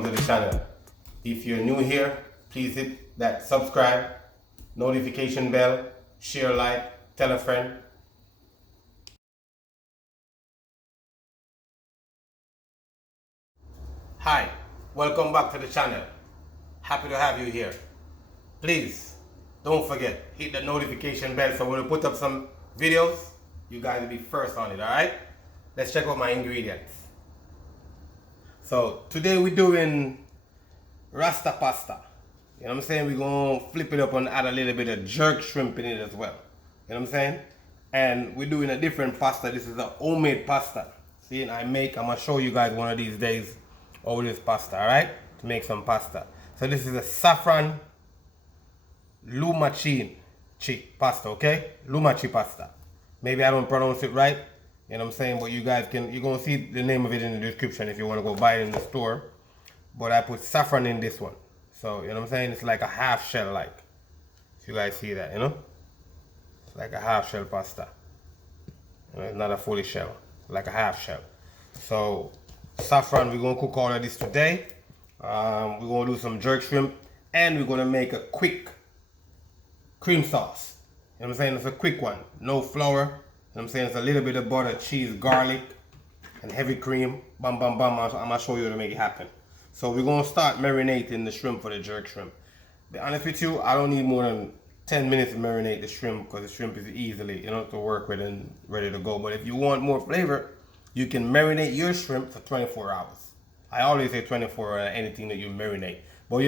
welcome to the channel. If you're new here, please hit that subscribe, notification bell, share, like, tell a friend. Hi, welcome back to the channel. Happy to have you here. Please don't forget, hit the notification bell so when we put up some videos, you guys will be first on it, alright? Let's check out my ingredients. So today we're doing Rasta pasta. You know what I'm saying? We're going to flip it up and add a little bit of jerk shrimp in it as well. You know what I'm saying? And we're doing a different pasta. This is a homemade pasta. See, and I'm going to show you guys one of these days all this pasta, alright? To make some pasta. So this is a saffron Lumache pasta, okay? Lumache pasta. Maybe I don't pronounce it right. You know what I'm saying? But you guys can, you're going to see the name of it in the description if you want to go buy it in the store. But I put saffron in this one. So, you know what I'm saying? It's like a half shell like. If you guys see that, you know? It's like a half shell pasta. You know, it's not a fully shell. Like a half shell. So, saffron, we're going to cook all of this today. We're going to do some jerk shrimp. And we're going to make a quick cream sauce. You know what I'm saying? It's a quick one. No flour. You know what I'm saying? It's a little bit of butter, cheese, garlic, and heavy cream. Bam, bam, bam. I'm going to show you how to make it happen. So we're going to start marinating the shrimp for the jerk shrimp. Be honest with you, I don't need more than 10 minutes to marinate the shrimp because the shrimp is easily, you know, to work with and ready to go. But if you want more flavor, you can marinate your shrimp for 24 hours. I always say 24 or anything that you marinate. But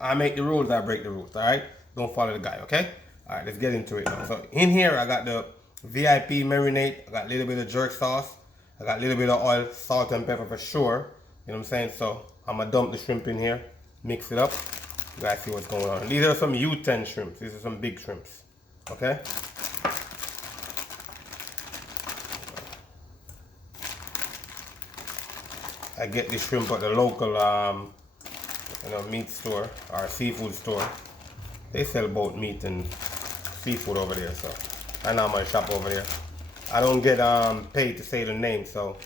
I make the rules, I break the rules, all right? Don't follow the guy, okay? All right, let's get into it now. So in here, I got the VIP marinade. I got a little bit of jerk sauce. I got a little bit of oil, salt, and pepper for sure. You know what I'm saying? So I'm going to dump the shrimp in here, mix it up. You guys see what's going on. These are some U10 shrimps. These are some big shrimps. Okay? I get this shrimp at the local meat store or seafood store. They sell both meat and seafood over there, so I know my shop over there. I don't get paid to say the name, so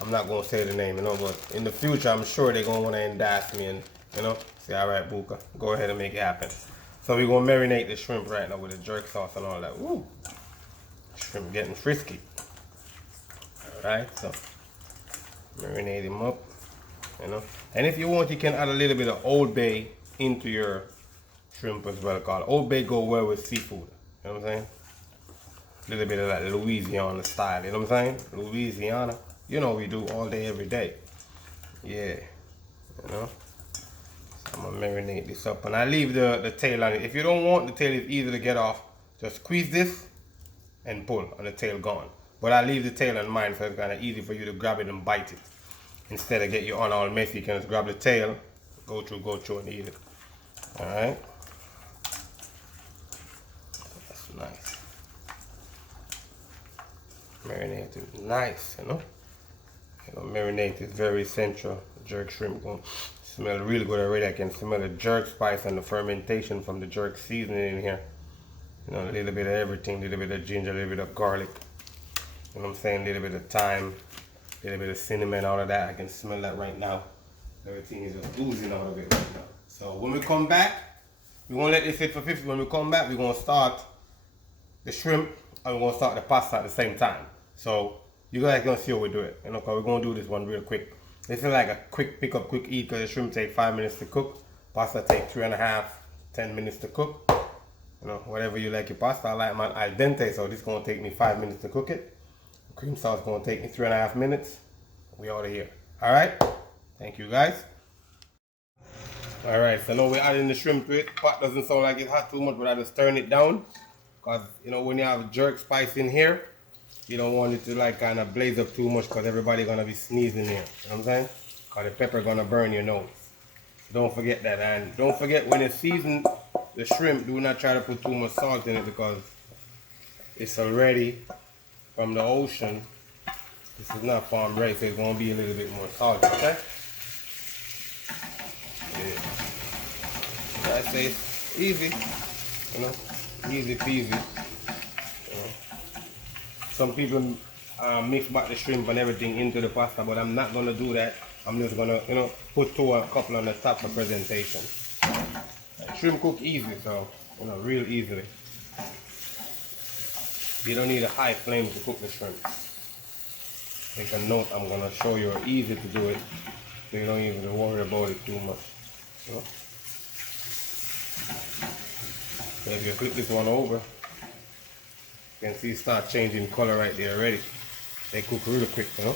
I'm not gonna say the name, you know, but in the future I'm sure they're gonna wanna endorse me and, you know, say, alright Bouka, go ahead and make it happen. So we're gonna marinate the shrimp right now with the jerk sauce and all that. Woo! Shrimp getting frisky. Alright, so marinate them up, you know. And if you want, you can add a little bit of Old Bay into your shrimp as well, called Old Bay go well with seafood. You know what I'm saying? A little bit of that Louisiana style, you know what I'm saying? Louisiana. You know we do all day, every day. Yeah. You know? So I'm gonna marinate this up. And I leave the tail on it. If you don't want the tail, it's easy to get off. Just squeeze this and pull and the tail gone. But I leave the tail on mine so it's kind of easy for you to grab it and bite it. Instead of get your arm all messy, you can just grab the tail, go through and eat it. Alright? That's nice. Marinate it nice, you know? Marinate is very essential. Jerk shrimp going smell really good already. I can smell the jerk spice and the fermentation from the jerk seasoning in here. You know, a little bit of everything, a little bit of ginger, a little bit of garlic. You know what I'm saying? A little bit of thyme, a little bit of cinnamon, all of that. I can smell that right now. Everything is just oozing out of it right now. So when we come back, we're going to let this sit for 50. When we come back, we're going to start the shrimp and we're going to start the pasta at the same time. So you guys gonna see how we do it, you know, because we're gonna do this one real quick. This is like a quick pick up, quick eat, because the shrimp take 5 minutes to cook. Pasta take 3.5, 10 minutes to cook. You know, whatever you like your pasta. I like mine al dente, so this is gonna take me 5 minutes to cook it. The cream sauce is gonna take me 3.5 minutes. We out of here. All right. Thank you guys. All right. So now we're adding the shrimp to it. Pot doesn't sound like it's hot too much, but I just turn it down, because you know when you have jerk spice in here, you don't want it to like kind of blaze up too much because everybody gonna be sneezing here. You know what I'm saying? Because the pepper gonna burn your nose. Don't forget that. And don't forget when you season the shrimp, do not try to put too much salt in it because it's already from the ocean. This is not farm raised, so it's gonna be a little bit more salty, okay? Yeah. I say it's easy, you know, easy peasy. Some people mix back the shrimp and everything into the pasta, but I'm not gonna do that. I'm just gonna, put a couple on the top for presentation. Shrimp cook easy, so, real easily. You don't need a high flame to cook the shrimp. Take a note, I'm gonna show you easy to do it, so you don't even worry about it too much. So if you flip this one over, you can see it start changing color right there already. They cook really quick, Yeah.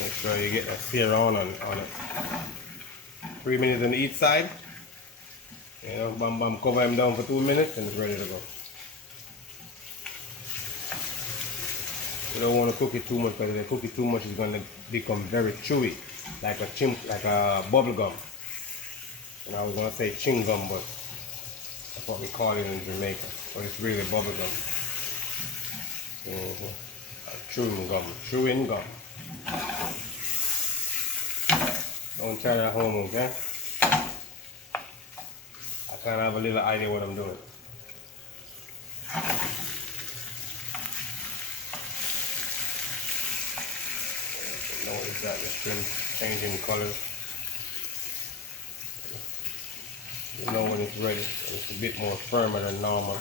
Make sure you get a sear on it. 3 minutes on each side. Bam, cover them down for 2 minutes and it's ready to go. You don't want to cook it too much, because if you cook it too much, it's going to become very chewy, like a bubble gum. And I was going to say chewing gum, but that's what we call it in Jamaica. But it's really bubble gum. Chewing gum. Don't try that at home, okay? I kind of have a little idea what I'm doing. Notice that the shrimp changing color. You know when it's ready. It's a bit more firmer than normal.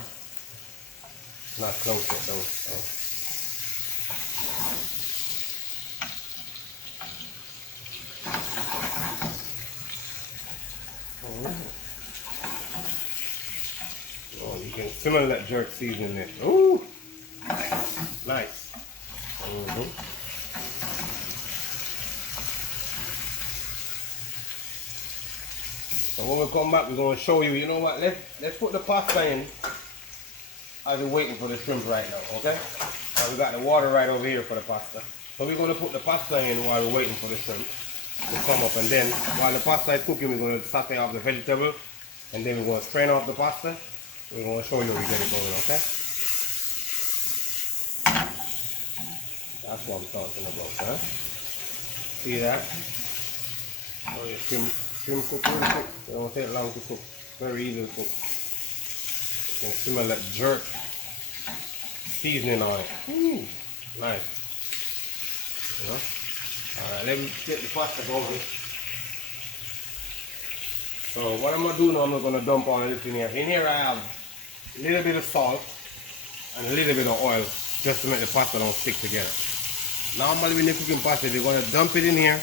It's not close yet though. So. Oh, you can smell that jerk seasoning there. Ooh, nice. So when we come back, we're going to show you, you know what, let's put the pasta in as we're waiting for the shrimp right now, okay? Now we got the water right over here for the pasta. So we're going to put the pasta in while we're waiting for the shrimp to come up. And then while the pasta is cooking, we're going to saute off the vegetable. And then we're going to strain off the pasta. We're going to show you how we get it going, okay? That's what I'm talking about, huh? See that? Oh, yeah, shrimp cook really quick. It don't take long to cook. Very easy to cook. You can smell that jerk seasoning on it. Ooh, nice. Alright, let me get the pasta going. So what I'm going to do now, I'm going to dump all of this in here. In here I have a little bit of salt and a little bit of oil just to make the pasta don't stick together. Normally when you're cooking pasta, if you're going to dump it in here,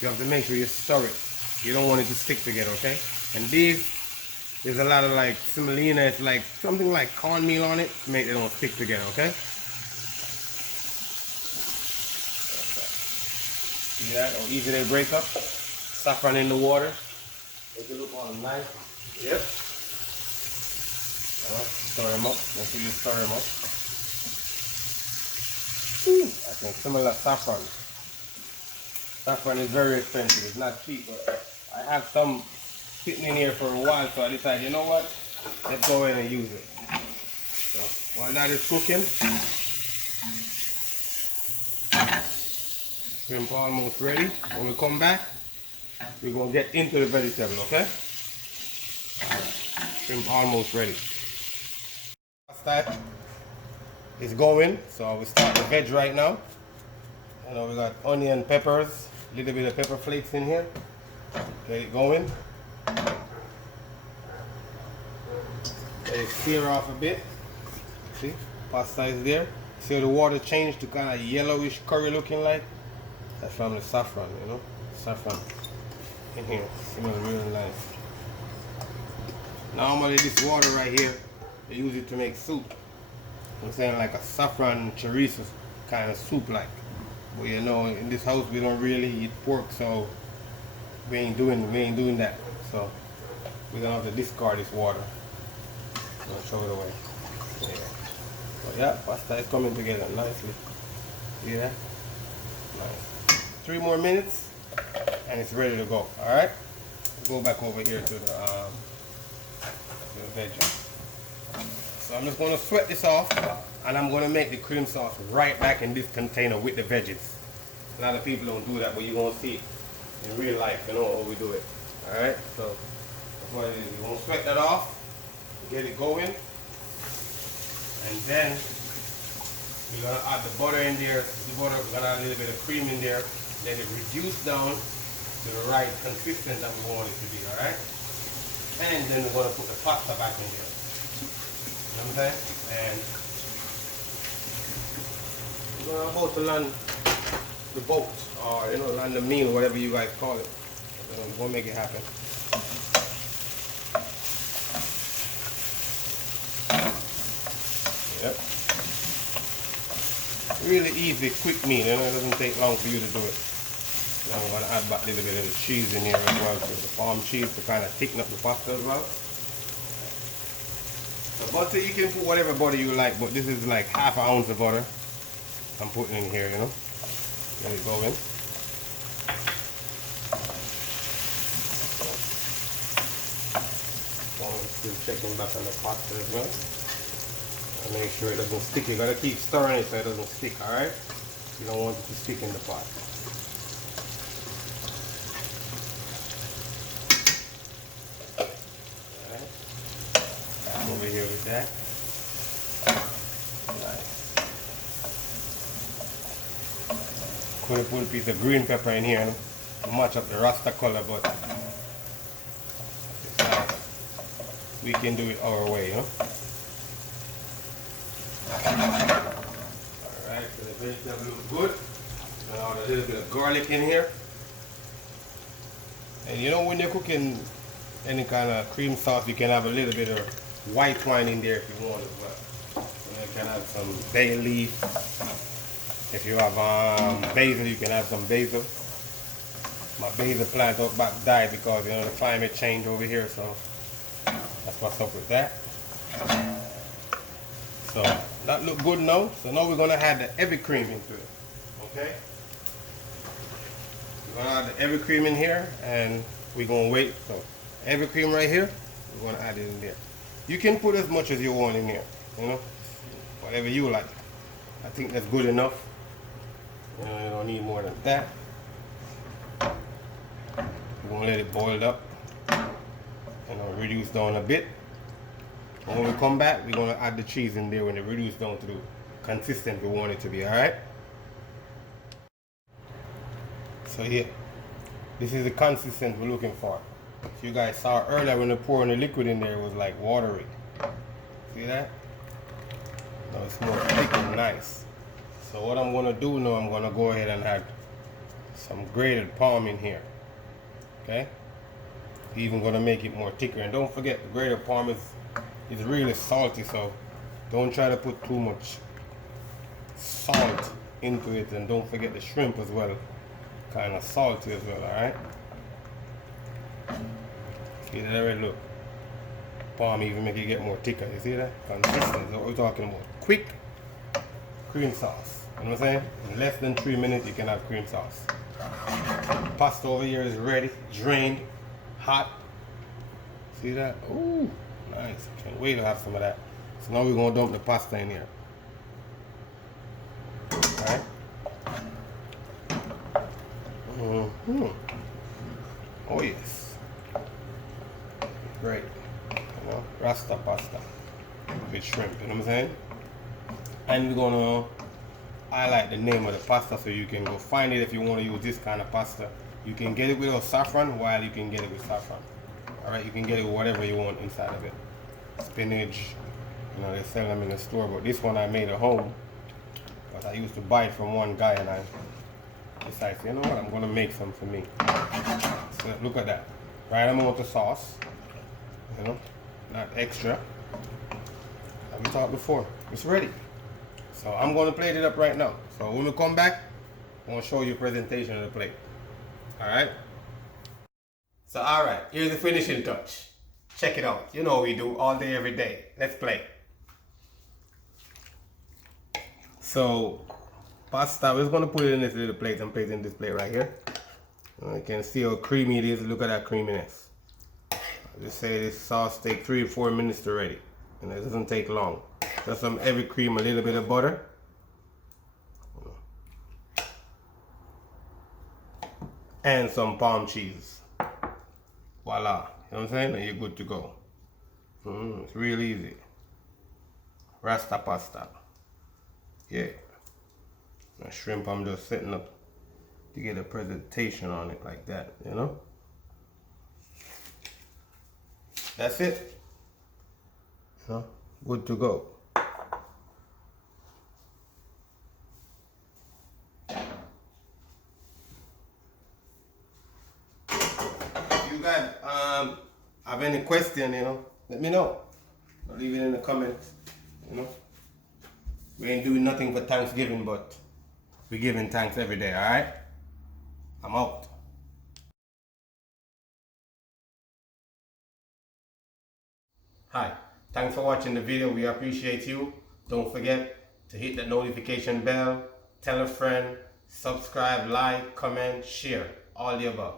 you have to make sure you stir it. You don't want it to stick together, okay? And there's a lot of like semolina, it's like something like cornmeal on it to make it don't stick together, okay? See that? How easy they break up? Saffron in the water. Take a look on nice. Yep. Stir them up. Make sure you stir them up. I can smell that saffron. Saffron is very expensive. It's not cheap, but I have some sitting in here for a while, so I decided, you know what? Let's go in and use it. So while that is cooking, shrimp almost ready. When we come back, we're going to get into the vegetable, okay? Shrimp almost ready. Pasta is going, so we start the veg right now. You know, we got onion, peppers, a little bit of pepper flakes in here. Get it going. Let it sear off a bit. See, pasta is there. See the water changed to kind of yellowish curry looking like? That's from the saffron, you know? Saffron in here. Smells really nice. Normally this water right here, they use it to make soup. I'm saying like a saffron chorizo kind of soup like. But you know, in this house we don't really eat pork, so we ain't doing that. So we're gonna have to discard this water. I'll throw it away. Yeah. But yeah, pasta is coming together nicely. See that? Nice. 3 more minutes and it's ready to go. Alright? Go back over here to the veg. So I'm just going to sweat this off and I'm going to make the cream sauce right back in this container with the veggies. A lot of people don't do that, but you're going to see it in real life, you know how we do it. Alright, so that's what it is. You're going to sweat that off, get it going, and then We're gonna add the butter in there. The butter, we're gonna add a little bit of cream in there. Let it reduce down to the right consistency that we want it to be, alright? And then we're gonna put the pasta back in there. You know what I'm saying? And we're about to land the boat, or land the meal, whatever you guys call it. We're gonna make it happen. Yep. Really easy, quick meal, it doesn't take long for you to do it. Now I'm going to add back a little bit of the cheese in here as well, so the palm cheese to kind of thicken up the pasta as well. The butter, you can put whatever butter you like, but this is like half an ounce of butter I'm putting in here, Let it go in. Still checking back on the pasta as well. And make sure it doesn't stick. You gotta keep stirring it so it doesn't stick, alright? You don't want it to stick in the pot. Alright. Over here with that. Nice. Could have put a piece of green pepper in here to match up the Rasta color, but we can do it our way, Alright, so the vegetable looks good. Now a little bit of garlic in here. And when you're cooking any kind of cream sauce, you can have a little bit of white wine in there if you want as well. So you can have some bay leaf. If you have basil, you can have some basil. My basil plant out back died because the climate change over here, so that's what's up with that. So that look good now. So now we're gonna add the heavy cream into it. Okay? We're gonna add the heavy cream in here and we're gonna wait. So heavy cream right here, we're gonna add it in there. You can put as much as you want in here, whatever you like. I think that's good enough. You don't need more than that. We're gonna let it boil up. Reduce down a bit. And when we come back, we're going to add the cheese in there when it reduces down to the consistent we want it to be, alright? So yeah, this is the consistency we're looking for. So you guys saw earlier when we poured the liquid in there, it was like watery. See that? Now it's more thick and nice. So what I'm going to do now, I'm going to go ahead and add some grated palm in here. Okay? Even going to make it more thicker. And don't forget, the grated palm is really salty, so don't try to put too much salt into it. And don't forget the shrimp as well, kind of salty as well, alright? See that already? Look, palm even make it get more thicker. You see that? Consistent is what we're talking about. Quick cream sauce, you know what I'm saying? In less than 3 minutes you can have cream sauce. Pasta over here is ready, drained, hot. See that? Ooh, nice. Can't wait to have some of that. So now we're going to dump the pasta in here. Alright? Oh yes. Great. Rasta pasta with shrimp, you know what I'm saying? And we're going to highlight the name of the pasta so you can go find it if you want to use this kind of pasta. You can get it without saffron, while you can get it with saffron. Alright, you can get it with whatever you want inside of it. Spinach, they sell them in the store, but this one I made at home. But I used to buy it from one guy and I decided, you know what, I'm going to make some for me. So look at that. Right amount of sauce. Not extra. Like we talked before. It's ready. So I'm going to plate it up right now. So when we come back, I'm going to show you a presentation of the plate. Alright? So alright, here's the finishing touch. Check it out. You know what we do all day, every day. Let's play. So, pasta, we're just going to put it in this little plate and place it in this plate right here. You can see how creamy it is. Look at that creaminess. I just say this sauce takes 3 or 4 minutes to ready. And it doesn't take long. Just some heavy cream, a little bit of butter. And some palm cheese. Voila. You know what I'm saying? And you're good to go. It's real easy. Rasta pasta. Yeah. My shrimp I'm just setting up to get a presentation on it like that, you know? That's it. You know? Good to go. If you guys have any question, you know, let me know. Or leave it in the comments, you know? We ain't doing nothing for Thanksgiving, but we're giving thanks every day, alright? I'm out. Hi, thanks for watching the video. We appreciate you. Don't forget to hit the notification bell, tell a friend, subscribe, like, comment, share, all the above.